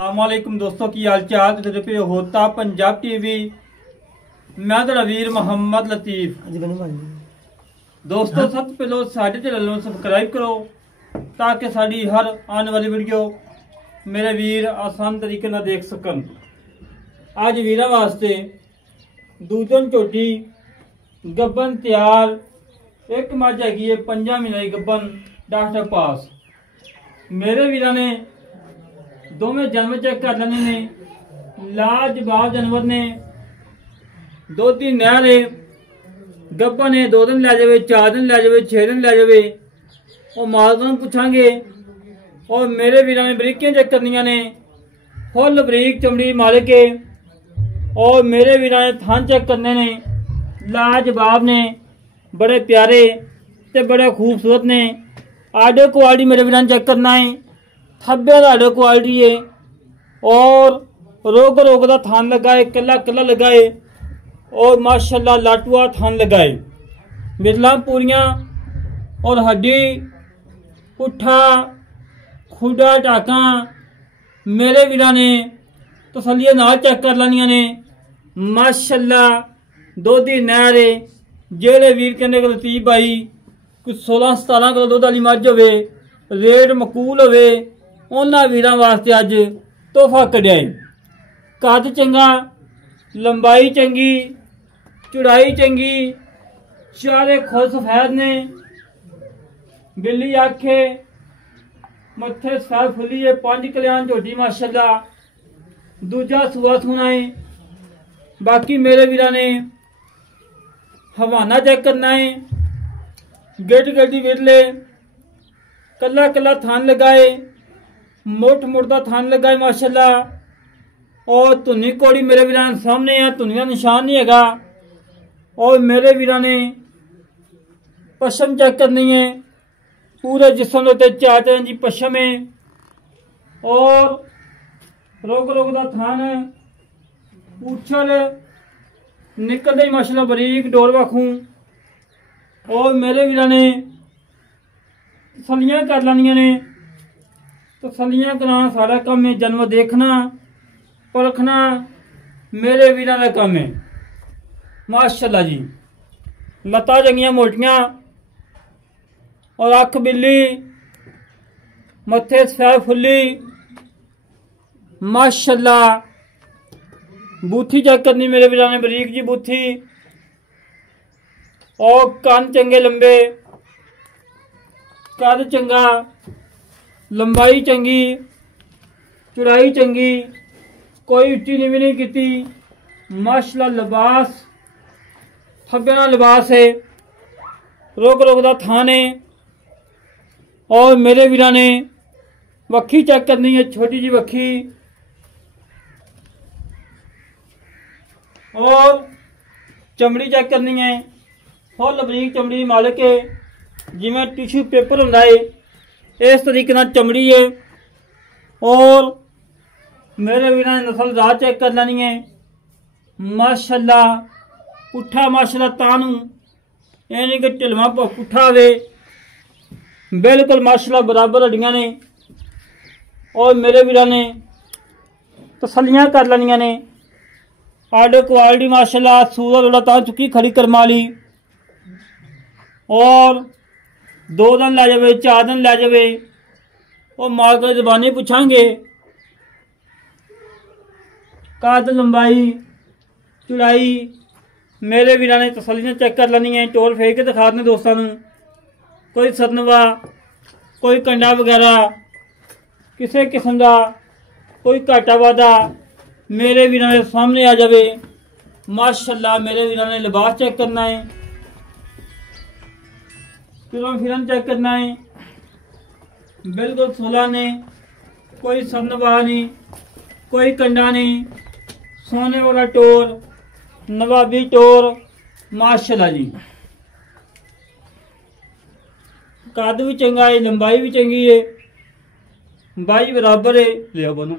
अस्सलामुअलैकुम दोस्तों की हाल चाल पे होता पंजाब टीवी। मैं तो वीर मोहम्मद लतीफ। दोस्तों सबसे पहले साडे चैनल को सब्सक्राइब करो ताकि साड़ी हर आने वाली वीडियो मेरे वीर आसान तरीके ना देख सकन। आज वीरा वास्ते दूधन झोटी गब्बन तैयार एक मझ हैगी है 5 महीने की गब्बन डॉक्टर पास। मेरे वीरा ने दोवें जन्म चेक कर लेने ने, लाजवाब जानवर ने, दोधी नहर है, गब्बन है 2 दिन लै जाए, 4 दिन लै जाए, 6 दिन लै जाए। और मालक को पूछांगे। और मेरे वीरा ने बरीकियां चेक करनिया ने, फुल बरीक चमड़ी मालिक है। और मेरे वीरा ने थान चेक करने ने, लाजवाब ने, बड़े प्यारे ते बड़े खूबसूरत ने। आडो क्वालिटी मेरे वीरा ने चेक करना है, थब्बे का आडो क्वालिटी है। और रोग का थान लगाए, कला कला लगाए और माशाल्लाह लाटुआ थान लगाए, मिरला पूरियां और हड्डी पुट्ठा खुडा टाका मेरे वीरा ने तसलिया नाल चेक कर लानिया ने। माशाल्लाह दोधी नहर है। जेड़े वीर कहने लतीफ भाई कुछ 16-17 किलो दुध वाली मझ होवे, रेट मकूल होवे, उन्हां वीरां वास्ते अज तोहफा कढ़िया है। कद चंगा, लंबाई चंगी, चौड़ाई चंगी, चारे खुद सफेद ने, बिल्ली आखे, मत्थे सफेद फुली है, 5 कल्याण झोटी माशाल्लाह, दूजा सुआ सुना है। बाकी मेरे वीरा ने हवाना चेक करना है, गेट गड्डी विरले, कला कला थान लगाए, मोट मुर्दा थान लगाए माशाल्लाह। और धुनी कोड़ी मेरे वीरा सामने है, धुनी का निशान नहीं हैगा। और मेरे वीरा ने पशम चेक करनी है, पूरे जिस्म के 4 इंच पशम है। और रोग का थान है, पूछल निकलते ही माशाल्लाह बरीक डोर वाखू। और मेरे वीरा ने तसलियां कर लानिया ने, तसलियां कराना सारा काम है। जन्म देखना परखना मेरे वीरा का काम है माशाल्लाह जी। लत्तां चंगियां मोटियां और अख बिल्ली, मत्थे सफेद फुल्ली माशाल्लाह। बूथी चेक करनी मेरे वीरा ने, बरीक जी बूथी। और कान चंगे लंबे, कद चंगा, लंबाई चंगी, चौड़ाई चंगी, कोई उच्ची नीवी नहीं की माशाल्लाह। लिबास थब्बे ना लिबास है, रोक का थान है। और मेरे वीरा ने वक्खी चेक करनी है, छोटी जी वक्खी। और चमड़ी चेक करनी है, फुल बरीक चमड़ी मालिक है, जिमें टिश्यू पेपर होंदा है इस तरीके नाल चमड़ी है। और मेरे वीरा ने नस्ल राह चेक कर लेनी है माशाल्लाह। पुट्ठा माशाल्लाह तानू यानी कि ढिलवा पुट्ठा आवे, बिल्कुल माशाल्लाह बराबर हड्डियां ने। और मेरे वीरा ने तसलियां कर लेनिया ने, आडो क्वालिटी माशाल्लाह, सूरत वाला तां चुकी खड़ी करमा ली। और 2 दिन लै जाए, 4 दिन लै जाए। और मालक की जबानी पूछांगे, कद लंबाई चौड़ाई मेरे वीरा ने तसलियां चेक कर लेनी है। टोर फेंक के दिखा देने दोस्तों को, कोई सतनवा, कोई कंडा वगैरह किसी किस्म का कोई घाटा वाधा मेरे वीरा ने सामने आ जाए माशाल्लाह। मेरे वीरा ने लिबास चेक करना है, फिरन चेक करना है, बिल्कुल सोला ने, कोई सनवा नहीं, कोई कंडा नहीं, सोने वाला टोर, नवाबी टोर माशाल्लाह जी। कद भी चंगा है, लंबाई भी चंगी है, बाई बराबर है। लिया बनो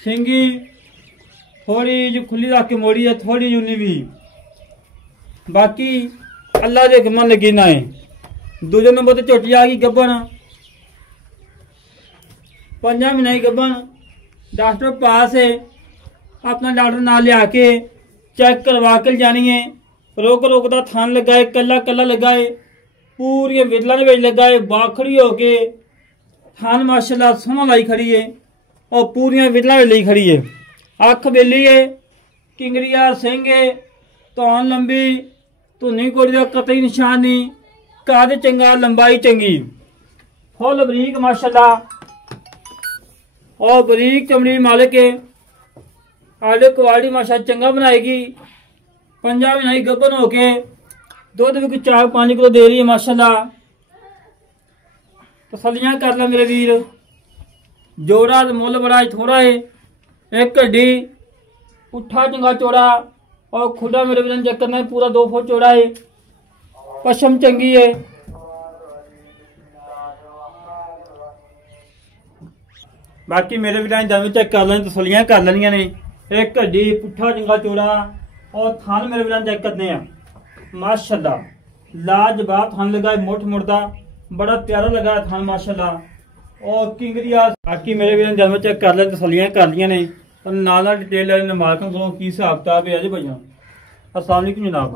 सिंगी थोड़ी जो खुली रख के मोड़ी है, थोड़ी यूनी भी बाकी अल्लाह के हुक्म लगी ना है। दूजे नंबर ते झोटी आ गई गब्बन, 5 महीने की गब्बन। डॉक्टर पास है, अपना डॉक्टर ना लिया के चेक करवा के जानी है। रोक रोक का थान लगाए, कला कला लगाए, पूरी विरला लगाए, बाखड़ी होके थान माशाल्लाह सोना लाई खड़ी है और पूरी विरला लाई खड़ी है। अख बेली है, किंगरिया सिंह है, धौन लंबी, धुनी कोड़ी का कतई निशान नहीं, कद चंगा, लंबाई चंगी, फुल बरीक माशाल्लाह और बरीक चमड़ी मालिक है। आले क्वालिटी माशा चंगा बनाएगी। 5 महीने गब्बन होके दुध भी 4-5 किलो दे रही है माशाल्लाह। तसलियां कर ला मेरे वीर। जोड़ा मुल बड़ा थोड़ा है, एक हड्डी, पुट्ठा चंगा चौड़ा और खुदा मेरे वीर चक्कर में पूरा 2 फुट चौड़ा है। पशम चंगी है। बाकी मेरे वीर दम चेक कर लें, तसलियां कर लेनिया ने। एक हड्डी, पुट्ठा चंगा चौड़ा और थान मेरे वीर चेक करने माशाल्लाह लाजवाब थान लगा है, मुठ मुड़दा बड़ा प्यारा लगा है थान माशाल्लाह और किंगरिया। बाकी मेरे वीर जन्म चेक कर ले, तसलियां कर लिया ने नाला डिटेल वाले मालकों को की हिसाब किताब है। भैया अस्सलाम वालेकुम जनाब,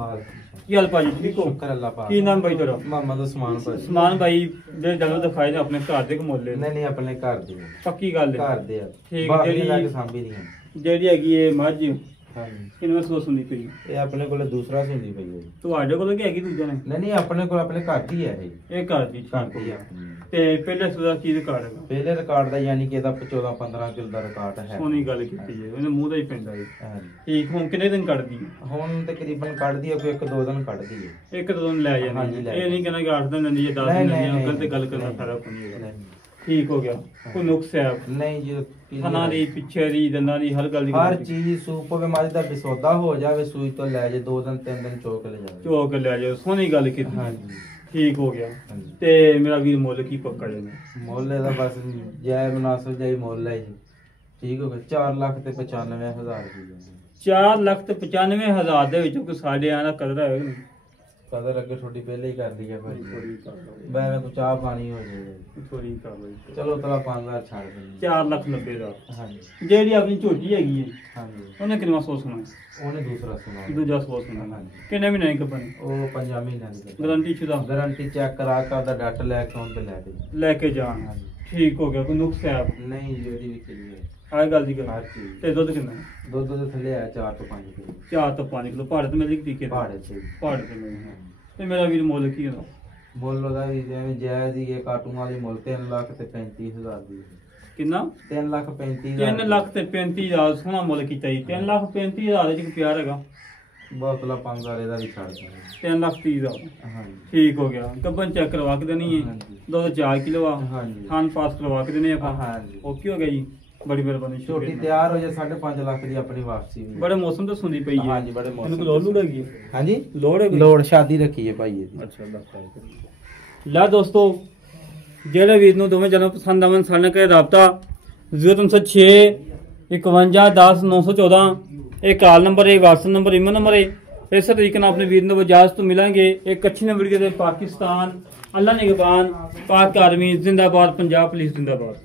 की हाल भाजी? ठीक हो? शुक्र अल्लाह पाक। की नाम भाई तेरा? मोहम्मद उस्मान भाई। उस्मान भाई दे जन्म दिखाए ने अपने घर दे कमोले? नहीं अपने घर दे। पक्की गल है? घर दे ठीक। बाकी लाके सांभी दी ਜਿਹੜੀ ਹੈਗੀ ਏ ਮੱਝ हां ਕਿੰਨੇ ਸੋਸ ਹੁੰਦੀ ਪਈ? ਇਹ ਆਪਣੇ ਕੋਲ ਦੂਸਰਾ ਸੁੰਦੀ ਪਈ ਹੈ। ਤੁਹਾਡੇ ਕੋਲ ਕੀ ਹੈਗੀ ਦੂਜਾ ਨੇ? ਨਹੀਂ ਆਪਣੇ ਕੋਲ ਆਪਣੇ ਘਰ ਦੀ ਹੈ ਇਹ ਘਰ ਦੀ? ਘਰ ਦੀ ਹੈ। ਤੇ ਪਹਿਲੇ ਸੂਦਾ ਕੀ ਰਿਕਾਰਡ ਹੈਗਾ? ਪਹਿਲੇ ਰਿਕਾਰਡ ਦਾ ਯਾਨੀ ਕਿ ਇਹਦਾ 14-15 ਕਿਲੋ ਦਾ ਰਿਕਾਰਡ ਹੈ। ਸੋਹਣੀ ਗੱਲ ਕੀਤੀ ਹੈ, ਉਹਨੇ ਮੂੰਹ ਦਾ ਹੀ ਪੈਂਦਾ ਹੈ। ਹਾਂਜੀ ਠੀਕ। ਹੁਣ ਕਿੰਨੇ ਦਿਨ ਕੱਢਦੀ ਹੈ? ਹੁਣ ਤਕਰੀਬਨ ਕੱਢਦੀ ਹੈ ਕੋਈ 1-2 ਦਿਨ ਕੱਢਦੀ ਹੈ। 1-2 ਦਿਨ ਲੈ ਜਾਂਦੀ ਹਾਂਜੀ, ਹੈ। ਇਹ ਨਹੀਂ ਕਹਿੰਦਾ ਕਿ 8 ਦਿਨ ਲੈਂਦੀ ਹੈ, 10 ਦਿਨ ਲੈਂਦੀ ਹੈ। ਅੰਕਲ ਤੇ ਗੱਲ ਕਰਨਾ ਸਾਰਾ ਕੁਝ ਨਹੀਂ ਹੈਗਾ। ਠੀਕ ਹੋ ਗਿਆ। ਕੋਈ ਨੁਕਸ ਹੈ? ਨਹੀਂ ਜੀ, ਖਾਣਾ ਦੀ, ਪਿੱਛੇ ਦੀ, ਦੰਦਾਂ ਦੀ, ਹਰ ਗੱਲ ਦੀ ਹਰ ਚੀਜ਼ ਸੂਪ ਹੋਵੇ, ਮੱਝ ਦਾ ਵਿਸੌਦਾ ਹੋ ਜਾਵੇ, ਸੂਈ ਤੋਂ ਲੈ ਜੇ 2 ਦਿਨ 3 ਦਿਨ ਚੋਕ ਲੈ ਜਾਵੇ। ਚੋਕ ਲੈ ਜਾਓ। ਸੋਹਣੀ ਗੱਲ ਕੀਤੀ। ਹਾਂਜੀ ਠੀਕ ਹੋ ਗਿਆ। ਹਾਂਜੀ ਤੇ ਮੇਰਾ ਵੀਰ ਮੁੱਲ ਕੀ ਪੱਕਾ ਜਾਂਦਾ? ਮੁੱਲ ਇਹਦਾ ਬਸ ਜੈ ਮੁਨਾਸਬ ਜਾਈ ਮੁੱਲ ਹੈ ਜੀ। ਠੀਕ ਹੋ ਗਿਆ। 4,95,000 ਰੁਪਏ। 4,95,000 ਦੇ ਵਿੱਚੋਂ ਕੋਈ ਸਾਡੇ ਆਣਾ ਕਦਰ ਹੋਏਗਾ ਨਹੀਂ? ਕਦਰ ਅੱਗੇ ਤੁਹਾਡੀ ਪਹਿਲੇ ਹੀ ਕਰਦੀ ਹੈ ਭਾਈ। ਮੈਂ ਕੋ ਚਾਹ ਪਾਣੀ ਹੋ ਜਾਏ ਥੋੜੀ ਕਰ ਬਈ। ਚਲੋ ਤਲਾ 5,000 ਛੱਡ ਦੇ। 4,90,000। ਹਾਂਜੀ ਜਿਹੜੀ ਆਪਣੀ ਝੋਟੀ ਹੈਗੀ ਹੈ ਹਾਂਜੀ ਉਹਨੇ ਕਿੰਨਾ ਸੋਚ ਸੁਣਾ? ਉਹਨੇ ਦੂਸਰਾ ਸੁਣਾ। ਦੂਜਾ ਸੋਚ ਸੁਣਾ। ਹਾਂਜੀ। ਕਿੰਨੇ ਮਹੀਨੇ ਦੀ ਕੰਪਨੀ? ਉਹ 5 ਮਹੀਨਿਆਂ ਦੀ ਗਾਰੰਟੀ ਸ਼ੁਦਾ? ਗਾਰੰਟੀ ਚੈੱਕ ਕਰਾ ਕੇ ਉਹਦਾ ਡੱਟ ਲੈ ਕੇ ਉਹਨ ਤੇ ਲੈ ਦੇ ਲੈ ਕੇ ਜਾਣ। ਹਾਂਜੀ ਠੀਕ ਹੋ ਗਿਆ। ਕੋਈ ਨੁਕਸ ਹੈ? ਨਹੀਂ ਜੀ, ਉਹਦੀ ਵੀ ਚਲੀ ਹੈ ਆਹ ਗੱਲ ਦੀ ਗੱਲ। ਹਰ ਚੀਜ਼। ਤੇ ਦੁੱਧ ਕਿੰਨਾ? ਦੁੱਧ ਦੇ ਥੱਲੇ ਆ 4 ਤੋਂ 5 ਕਿਲੋ। 4 ਤੋਂ 5 ਕਿਲੋ। ਭਾੜੇ ਤੇ ਮਿਲਦੀ ਕਿ ਟੀਕੇ? ਪਹਾੜੇ ਤੇ ਭਾੜੇ ਤੇ ਮਿਲਦੀ। ਤੇ ਮੇਰਾ ਵੀਰ ਮੁੱਲ ਕੀ ਹੁੰਦਾ? ਮੁੱਲ ਉਹਦਾ ਵੀ ਜਿਵੇਂ ਜਾਇਜ਼ ਹੀ ਹੈ। ਕਾਟੂ ਵਾਲੀ ਮੁੱਲ 3,35,000 ਦੀ। ਕਿੰਨਾ? 3,35,000। 3,35,000। ਸੋਹਣਾ ਮੁੱਲ ਕੀਤਾ ਜੀ। 3,35,000 ਦੇ ਚ ਪਿਆਰ ਹੈਗਾ। ਬੋਤਲਾ 5,000 ਇਹਦਾ ਵੀ ਛੱਡ ਦੇ। 3,30,000। ਹਾਂਜੀ ਠੀਕ ਹੋ ਗਿਆ। ਗੱਬਨ ਚੈੱਕ ਕਰਵਾ ਕੇ ਦੇਣੀ ਹੈ। ਹਾਂਜੀ। ਦੁੱਧ 4 ਕਿਲੋ ਆ। ਹਾਂਜੀ ਖਾਨ ਪਾਸ ਕਰਵਾ ਕੇ ਦੇਣੇ ਆਪਾਂ। ਹਾਂਜੀ ਓਕੇ ਹੋ ਗਿਆ ਜੀ। ਬੜੀ ਮਿਹਰਬਾਨੀ। ਛੋਟੀ ਸ਼ੁਕਰੀਆ। ਤਿਆਰ ਹੋ ਜਾਏ 5.5 ਲੱਖ ਦੀ ਆਪਣੀ ਵਾਪਸੀ ਵੀ। ਬੜੇ ਮੌਸਮ ਤੇ ਸੁਣਦੀ ਪਈ ਹੈ। ਹਾਂਜੀ ਬੜੇ ਇਹਨੂੰ ਮੌਸਮ ਕੋਈ ਲੋੜ ਹੈਗੀ? ਹਾਂਜੀ ਲੋੜ ਹੈ ਕੋਈ? ਲੋੜ ਸ਼ਾਦੀ ਰੱਖੀ ਹੈ ਭਾਈ ਇਹਦੀ। ਅੱਛਾ ਲੈ ਦੋਸਤੋ, ਜਿਹੜੇ ਵੀਰ ਨੂੰ ਦੋਵੇਂ ਜਨਮ ਪਸੰਦ ਆਵਣ ਸਾਡੇ ਨਾਲ ਰਾਬਤਾ 0306 51 10 914। ਇਹ ਕਾਲ ਨੰਬਰ ਹੈ, WhatsApp ਨੰਬਰ, ਈਮੇਲ ਨੰਬਰ ਹੈ। इस तरीके से अपने वीर इजाजत तो मिलेंगे। एक अच्छी नंबर के पाकिस्तान, अल्लाह निगहबान, पाक आर्मी जिंदाबाद, पंजाब पुलिस जिंदाबाद।